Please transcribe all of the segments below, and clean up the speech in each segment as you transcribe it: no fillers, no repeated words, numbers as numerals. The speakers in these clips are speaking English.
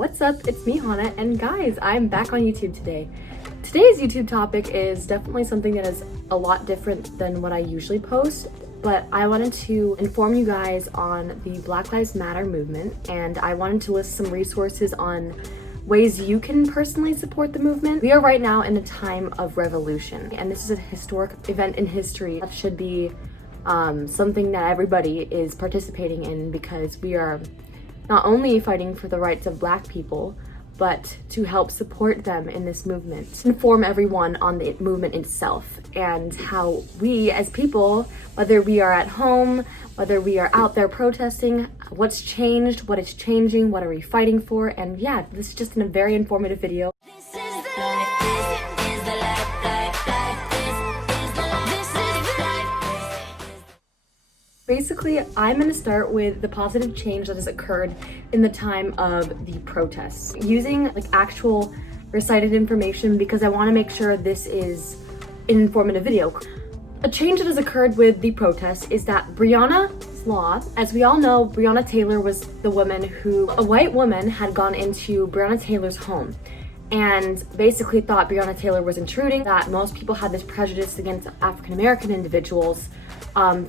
What's up? It's me, Hana, and guys, I'm back on YouTube today. Today's YouTube topic is definitely something that is a lot different than what I usually post, but I wanted to inform you guys on the Black Lives Matter movement, and I wanted to list some resources on ways you can personally support the movement. We are right now in a time of revolution, and this is a historic event in history that should be something that everybody is participating in, because we are not only fighting for the rights of Black people, but to help support them in this movement. Inform everyone on the movement itself and how we as people, whether we are at home, whether we are out there protesting, what's changed, what is changing, what are we fighting for, and yeah, this is just a very informative video. Basically, I'm going to start with the positive change that has occurred in the time of the protests, using actual recited information because I want to make sure this is an informative video. A change that has occurred with the protests is that Breonna's law, as we all know, Breonna Taylor was the woman who, a white woman had gone into Breonna Taylor's home and basically thought Breonna Taylor was intruding, that most people had this prejudice against African American individuals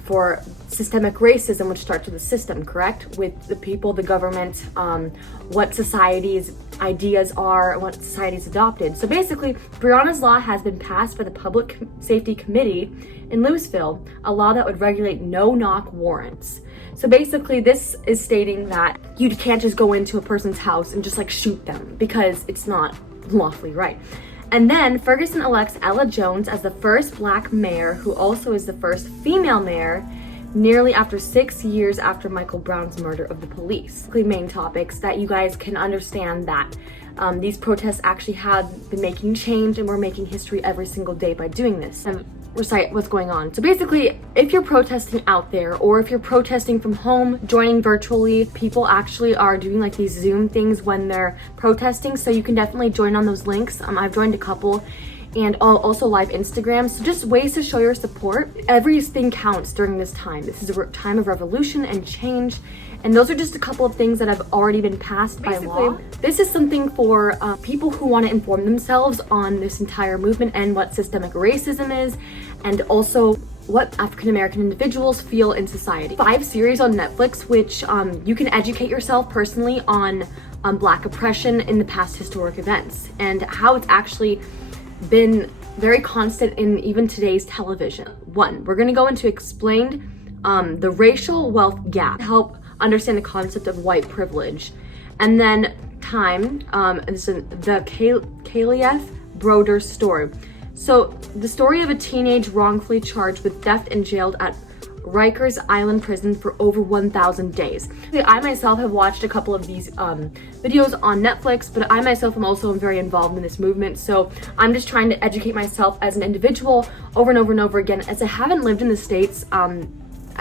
for systemic racism, which starts with the system, correct? With the people, the government, what society's ideas are, what society's adopted. So basically, Breonna's law has been passed by the Public Safety Committee in Louisville, a law that would regulate no-knock warrants. So basically, this is stating that you can't just go into a person's house and just shoot them, because it's not lawfully right. And then Ferguson elects Ella Jones as the first Black mayor, who also is the first female mayor, nearly after 6 years after Michael Brown's murder of the police. The main topics that you guys can understand that these protests actually have been making change, and we're making history every single day by doing this. And recite what's going on. So basically, if you're protesting out there, or if you're protesting from home, joining virtually, people actually are doing these Zoom things when they're protesting, so you can definitely join on those links. I've joined a couple, and also live Instagram. So just ways to show your support. Everything counts during this time. This is a time of revolution and change, and those are just a couple of things that have already been passed by law. This is something for people who want to inform themselves on this entire movement and what systemic racism is, and also what African American individuals feel in society. 5 series on Netflix, which you can educate yourself personally on Black oppression in the past historic events, and how it's actually been very constant in even today's television. 1, we're going to go into explained the racial wealth gap to help understand the concept of white privilege. And then time, this is the Kalief Broder story. So the story of a teenage wrongfully charged with theft and jailed at Rikers Island prison for over 1,000 days. I myself have watched a couple of these videos on Netflix, but I myself am also very involved in this movement, so I'm just trying to educate myself as an individual over and over and over again, as I haven't lived in the States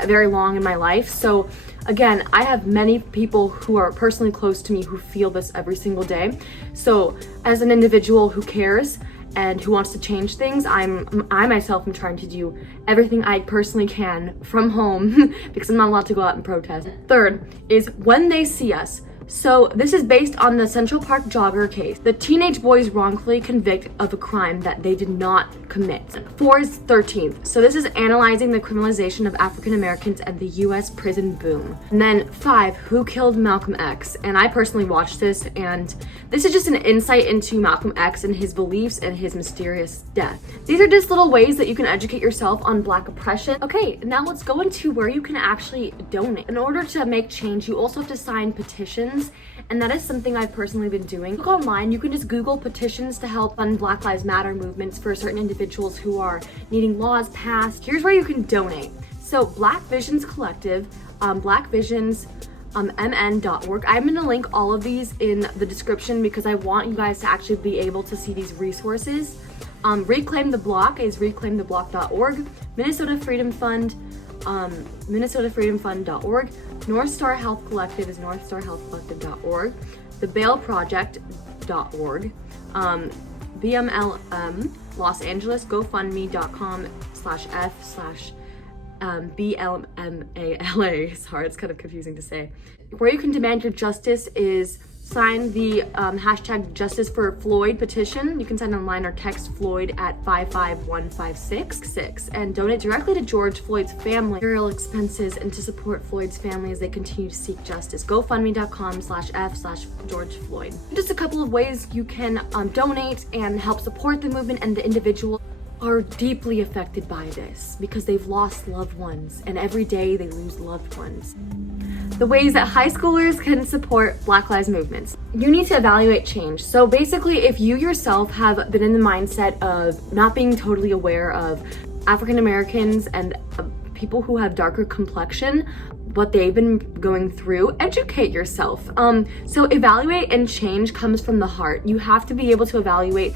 very long in my life. So again, I have many people who are personally close to me who feel this every single day. So as an individual who cares and who wants to change things, I myself am trying to do everything I personally can from home because I'm not allowed to go out and protest. 3rd is when they see us. So this is based on the Central Park jogger case. The teenage boys wrongfully convicted of a crime that they did not commit. 4 is 13th. So this is analyzing the criminalization of African Americans and the US prison boom. And then 5, who killed Malcolm X? And I personally watched this, and this is just an insight into Malcolm X and his beliefs and his mysterious death. These are just little ways that you can educate yourself on Black oppression. Okay, now let's go into where you can actually donate. In order to make change, you also have to sign petitions, and that is something I've personally been doing. Look online, you can just Google petitions to help fund Black Lives Matter movements for certain individuals who are needing laws passed. Here's where you can donate. So Black Visions Collective, blackvisions.mn.org. I'm gonna link all of these in the description because I want you guys to actually be able to see these resources. Reclaim the Block is reclaimtheblock.org. Minnesota Freedom Fund, minnesotafreedomfund.org. North Star Health Collective is northstarhealthcollective.org. thebailproject.org. BMLM Los Angeles, gofundme.com/f/BLMALA. Sorry, it's kind of confusing to say. Where you can demand your justice is sign the hashtag Justice for Floyd petition. You can sign online or text Floyd at 55156 and donate directly to George Floyd's family, burial expenses, and to support Floyd's family as they continue to seek justice. GoFundMe.com/F/George Floyd. Just a couple of ways you can donate and help support the movement and the individual are deeply affected by this because they've lost loved ones, and every day they lose loved ones. The ways that high schoolers can support Black Lives movements. You need to evaluate change. So basically, if you yourself have been in the mindset of not being totally aware of African Americans and people who have darker complexion, what they've been going through, educate yourself. So evaluate and change comes from the heart. You have to be able to evaluate,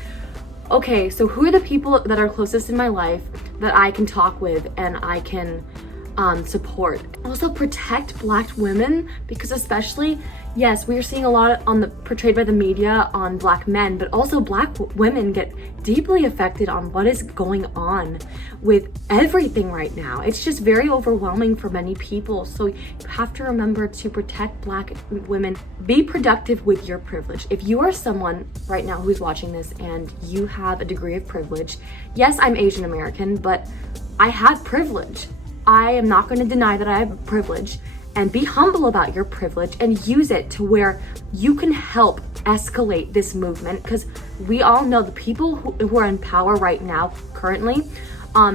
okay, so who are the people that are closest in my life that I can talk with and I can support. Also protect Black women, because especially, yes, we are seeing a lot portrayed by the media on Black men, but also Black women get deeply affected on what is going on with everything right now. It's just very overwhelming for many people. So you have to remember to protect Black women. Be productive with your privilege. If you are someone right now who's watching this and you have a degree of privilege, yes, I'm Asian American, but I have privilege. I am not going to deny that I have privilege, and be humble about your privilege and use it to where you can help escalate this movement, because we all know the people who are in power right now currently,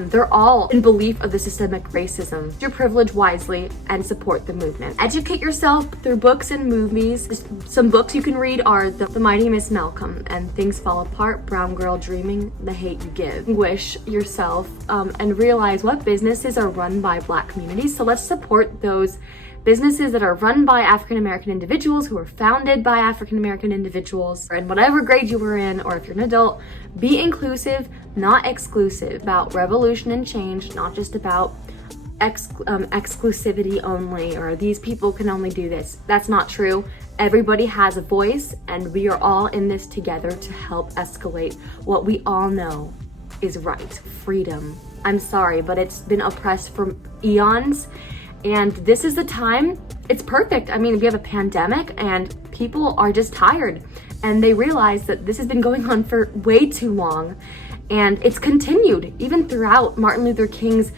they're all in belief of the systemic racism. Use your privilege wisely and support the movement. Educate yourself through books and movies. Some books you can read are The Mighty Miss Malcolm and Things Fall Apart, Brown Girl Dreaming, The Hate You Give. Wish yourself and realize what businesses are run by Black communities. So let's support those businesses that are run by African American individuals, who are founded by African American individuals, or in whatever grade you were in, or if you're an adult. Be inclusive, not exclusive. About revolution and change, not just about exclusivity only, or these people can only do this. That's not true. Everybody has a voice, and we are all in this together to help escalate what we all know is right. Freedom. I'm sorry, but it's been oppressed for eons. And this is the time, it's perfect. I mean, we have a pandemic and people are just tired, and they realize that this has been going on for way too long, and it's continued even throughout Martin Luther King's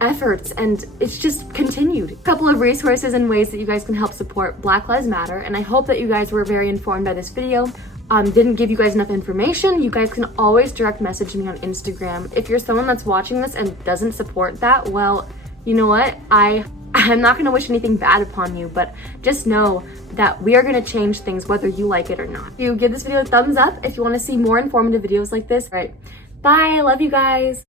efforts, and it's just continued. A couple of resources and ways that you guys can help support Black Lives Matter, and I hope that you guys were very informed by this video. Didn't give you guys enough information. You guys can always direct message me on Instagram. If you're someone that's watching this and doesn't support that, well, you know what? I'm not going to wish anything bad upon you, but just know that we are going to change things whether you like it or not. You give this video a thumbs up if you want to see more informative videos like this. All right, bye. I love you guys.